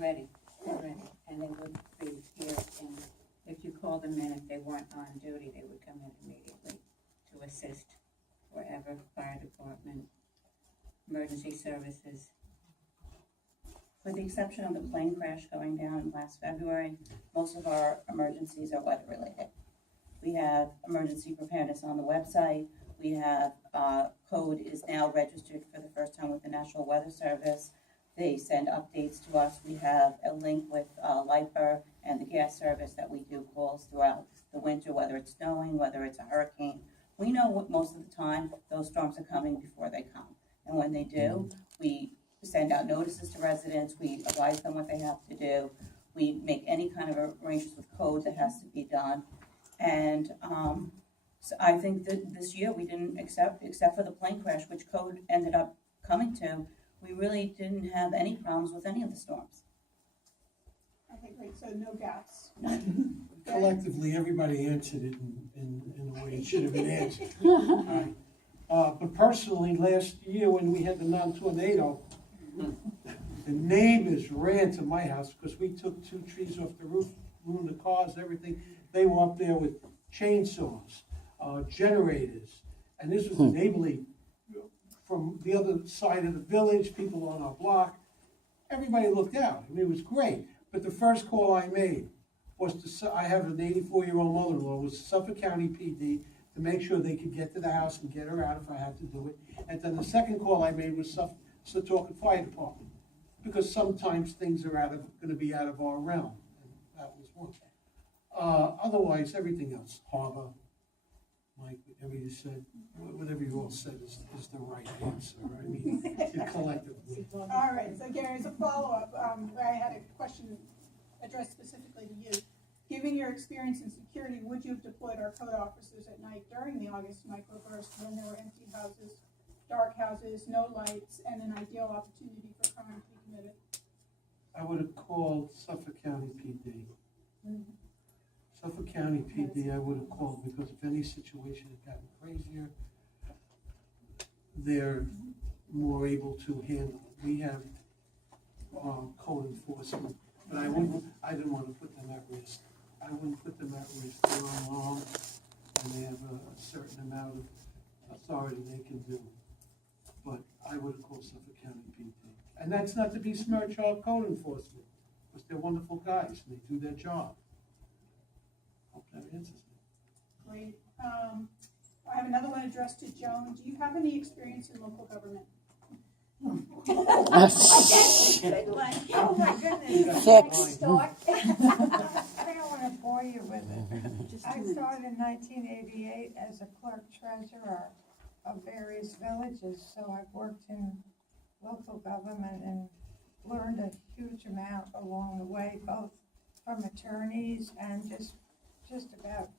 ready, and they would be here, and if you called them in, if they weren't on duty, they would come in immediately to assist wherever, fire department, emergency services. With the exception of the plane crash going down last February, most of our emergencies are weather related. We have emergency preparedness on the website. We have, code is now registered for the first time with the National Weather Service. They send updates to us. We have a link with LIPER and the gas service that we do calls throughout the winter, whether it's snowing, whether it's a hurricane. We know what most of the time those storms are coming before they come. And when they do, we send out notices to residents. We advise them what they have to do. We make any kind of arrangements with code that has to be done. And so I think that this year we didn't, except for the plane crash, which code ended up coming to, we really didn't have any problems with any of the storms. Okay, great, so no gaps. Collectively, everybody answered it in the way it should have been answered. Right. But personally, last year when we had the non-tornado, the neighbors ran to my house because we took 2 trees off the roof, ruined the cars, everything. They were up there with chainsaws, generators, and this was enabling from the other side of the village, people on our block. Everybody looked out. I mean, it was great. But the first call I made was to, I have an 84-year-old mother-in-law, was Suffolk County PD to make sure they could get to the house and get her out if I had to do it. And then the second call I made was Suffolk Fire Department, because sometimes things are going to be out of our realm. And that was one. Otherwise, everything else, harbor, Mike, whatever you said, whatever you all said is the right answer. I mean, collectively. All right, so Gary, as a follow-up, I had a question addressed specifically to you. Given your experience in security, would you have deployed our code officers at night during the August microburst when there were empty houses, dark houses, no lights, and an ideal opportunity for crime to be committed? I would have called Suffolk County PD. Suffolk County PD I would have called, because if any situation had gotten crazier, they're more able to handle it. We have code enforcement, but I didn't want to put them at risk. I wouldn't put them at risk. They're unarmed, and they have a certain amount of authority they can do. But I would have called Suffolk County PD. And that's not to besmirch our code enforcement, because they're wonderful guys, and they do their job. Hope that answers it. Great. I have another one addressed to Joan. Do you have any experience in local government? Oh my goodness. Six. I don't want to bore you with it. I started in 1988 as a clerk treasurer of various villages, so I've worked in local government and learned a huge amount along the way, both from attorneys and just about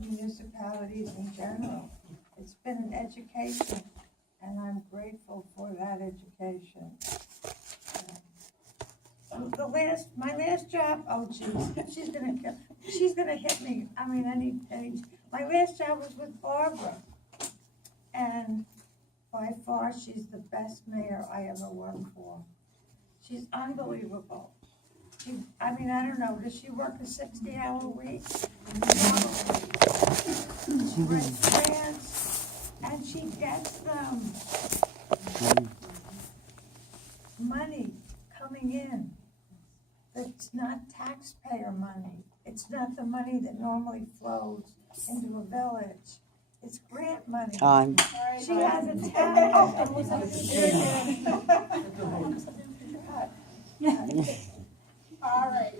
municipalities in general. It's been an education, and I'm grateful for that education. My last job, oh geez, she's gonna hit me. I mean, my last job was with Barbara, and by far she's the best mayor I ever worked for. She's unbelievable. I don't know, does she work a 60-hour week? She writes grants, and she gets them. Money coming in. It's not taxpayer money. It's not the money that normally flows into a village. It's grant money. Time. She has a town. All right.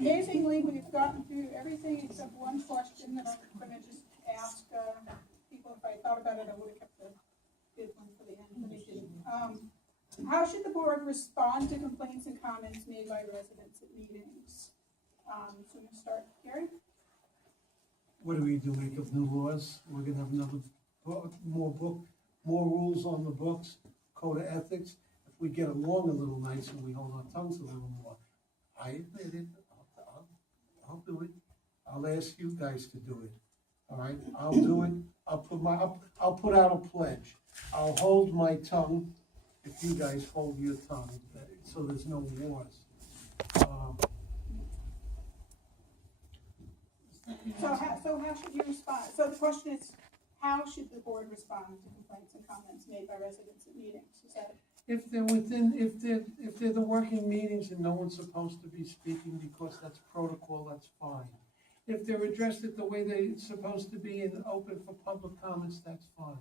Amazingly, we've gotten through everything except one question that I'm going to just ask people. If I thought about it, I would have kept the good one for the end, but I didn't. How should the board respond to complaints and comments made by residents at meetings? So I'm going to start, Gary. What do we do? Make up new laws? We're gonna have another more rules on the books, code of ethics. If we get along a little nicer, we hold our tongues a little more. I admit it. I'll do it. I'll ask you guys to do it. All right, I'll do it. I'll put out a pledge. I'll hold my tongue if you guys hold your tongue, so there's no wars. So how should you respond? So the question is, how should the board respond to complaints and comments made by residents at meetings? Is that, If they're the working meetings and no one's supposed to be speaking because that's protocol, that's fine. If they're addressed it the way they're supposed to be and open for public comments, that's fine.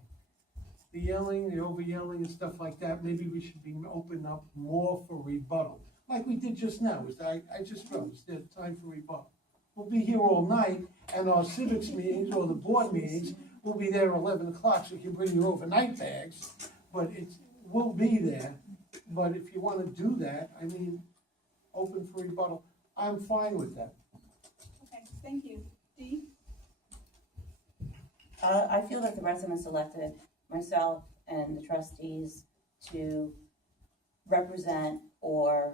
The yelling, the over yelling and stuff like that, maybe we should be open up more for rebuttal. Like we did just now, I just wrote, it's the time for rebuttal. We'll be here all night, and our civics meetings or the board meetings, we'll be there at 11 o'clock, so you can bring your overnight bags, but we'll be there. But if you wanna do that, I mean, open for rebuttal, I'm fine with that. okay, thank you. Dee? I feel that the residents elected myself and the trustees to represent or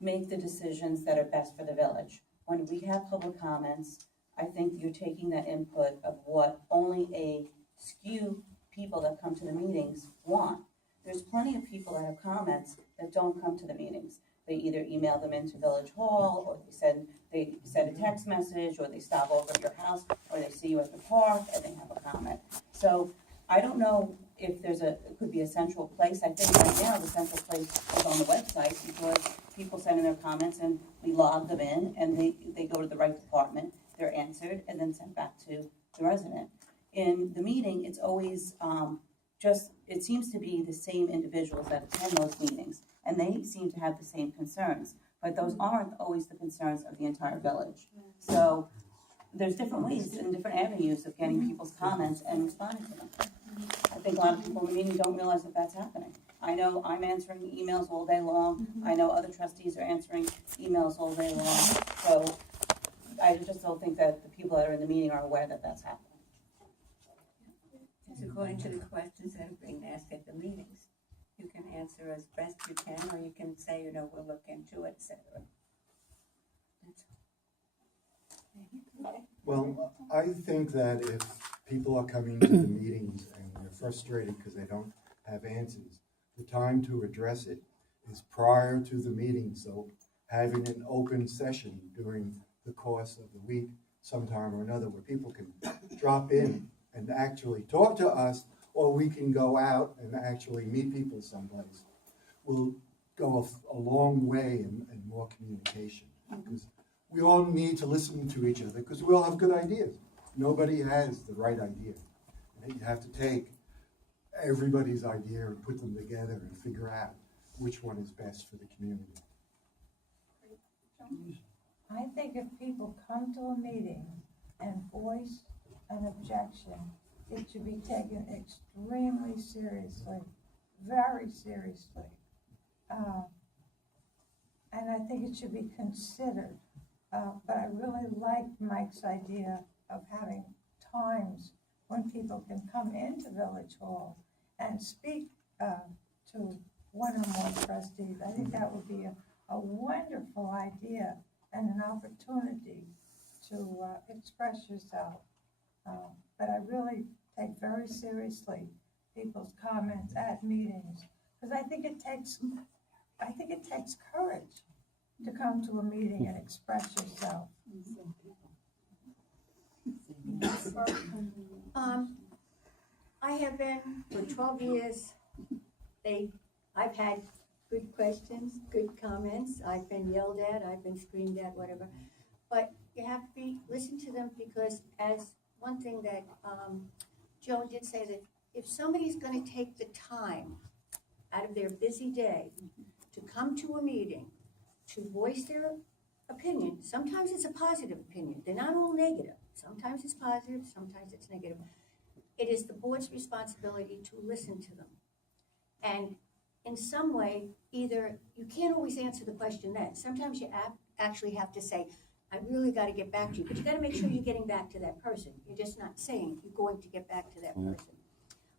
make the decisions that are best for the village. When we have public comments, I think you're taking that input of what only a few people that come to the meetings want. There's plenty of people that have comments that don't come to the meetings. They either email them into Village Hall, or they send a text message, or they stop over at your house, or they see you at the park and they have a comment. So I don't know if it could be a central place. I think right now the central place is on the website, because people send in their comments and we log them in, and they go to the right department, they're answered, and then sent back to the resident. In the meeting, it's always it seems to be the same individuals that attend those meetings, and they seem to have the same concerns, but those aren't always the concerns of the entire village. So there's different ways and different avenues of getting people's comments and responding to them. I think a lot of people in the meeting don't realize that that's happening. I know I'm answering emails all day long. I know other trustees are answering emails all day long. So I just don't think that the people that are in the meeting are aware that that's happening. It's according to the questions that are being asked at the meetings. You can answer as best you can, or you can say, we'll look into it, et cetera. Well, I think that if people are coming to the meetings and they're frustrated because they don't have answers, the time to address it is prior to the meeting. So having an open session during the course of the week, sometime or another, where people can drop in and actually talk to us, or we can go out and actually meet people someplace, will go a long way in more communication. Because we all need to listen to each other, because we all have good ideas. Nobody has the right idea. And you have to take everybody's idea and put them together and figure out which one is best for the community. I think if people come to a meeting and voice an objection, it should be taken extremely seriously, very seriously. And I think it should be considered. But I really like Mike's idea of having times when people can come into Village Hall and speak to one or more trustees. I think that would be a wonderful idea and an opportunity to express yourself. But I really take very seriously people's comments at meetings, because I think it takes courage to come to a meeting and express yourself. I have been for 12 years. I've had good questions, good comments. I've been yelled at, I've been screamed at, whatever. But you have to listen to them, because as one thing that Joe did say, that if somebody's going to take the time out of their busy day to come to a meeting, to voice their opinion, sometimes it's a positive opinion. They're not all negative. Sometimes it's positive, sometimes it's negative. It is the board's responsibility to listen to them. And in some way, either you can't always answer the question then. Sometimes you actually have to say, I really got to get back to you. But you got to make sure you're getting back to that person. You're just not saying you're going to get back to that person.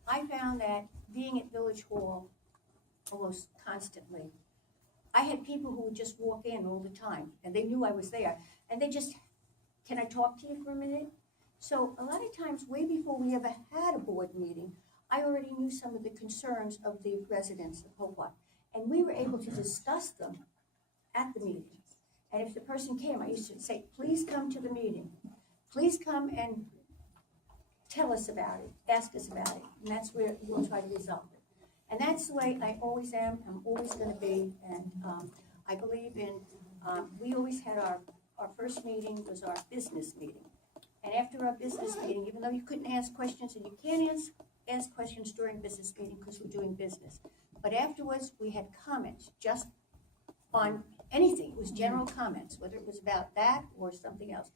I found that being at Village Hall almost constantly, I had people who would just walk in all the time, and they knew I was there, and they just, can I talk to you for a minute? So a lot of times, way before we ever had a board meeting, I already knew some of the concerns of the residents of Poquott, and we were able to discuss them at the meeting. And if the person came, I used to say, please come to the meeting. Please come and tell us about it, ask us about it, and that's where we'll try to resolve it. And that's the way I always am, I'm always gonna be, and, I believe in, we always had our first meeting was our business meeting. And after our business meeting, even though you couldn't ask questions, and you can't ask questions during business meeting because we're doing business, but afterwards, we had comments, just on anything, it was general comments, whether it was about that or something else.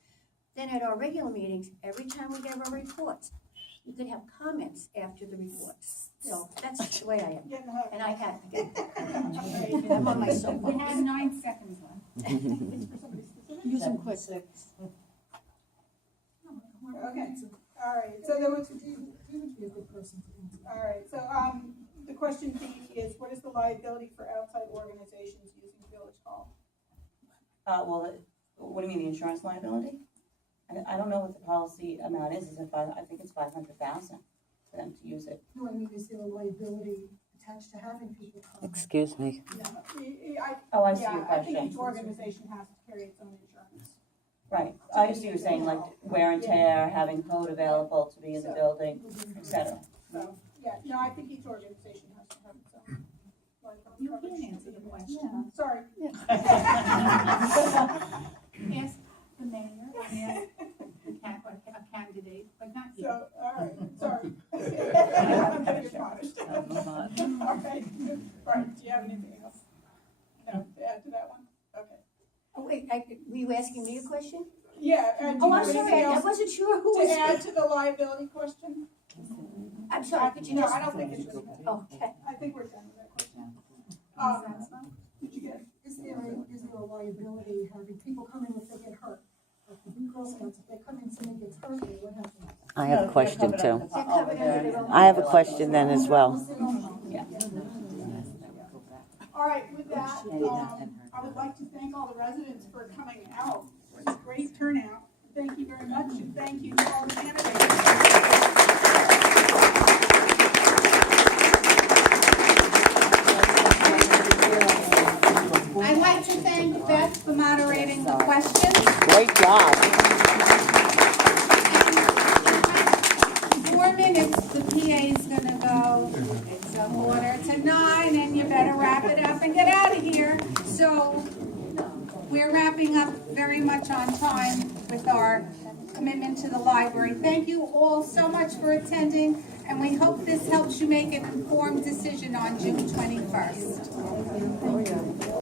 Then at our regular meetings, every time we gave our reports, you could have comments after the reports. So that's the way I am. Getting ahead. And I had to get, I'm on my soapbox. We have 9 seconds left. It's for somebody specific? Use them quick. Okay, all right, so there was, all right, so, the question B is, what is the liability for outside organizations using Village Hall? Well, what do you mean, the insurance liability? I don't know what the policy amount is it I think it's 500,000 for them to use it. No, I mean, is there a liability attached to having people come? Excuse me. Oh, I see Yeah, your I think question. each organization has to carry its own insurance. Right, I see you were saying like wear and tear, having code available to be in the building, et cetera. So, yeah, no, I think each organization has to have its own liability You coverage. can answer the question. Sorry. Ask the mayor, ask a candidate, but not you. So, all right, sorry. I'm getting admonished. All right, right, do you have anything else? No, to add to that one? Okay. Oh, wait, were you asking me a question? Yeah, do Oh, you I'm have sorry, anything I else wasn't sure who to was. add to the liability question? I'm sorry, could you No, just? I don't think it's just, Okay. I think we're done with that question. Did you get? Is there a liability having people come in if they get hurt? Like the Girl Scouts, if they come in, someone gets hurt, what happens? I have a question too. They're covered under their own. I have a question then as well. Yeah. All right, with that, I would like to thank all the residents for coming out. It was a great turnout. Thank you very much, and thank you to all the candidates. I'd like to thank Beth for moderating the questions. Great job. And 4 minutes, the PA is gonna go, it's a 8:45, and you better wrap it up and get out of here. So, we're wrapping up very much on time with our commitment to the library. Thank you all so much for attending, and we hope this helps you make an informed decision on June 21st.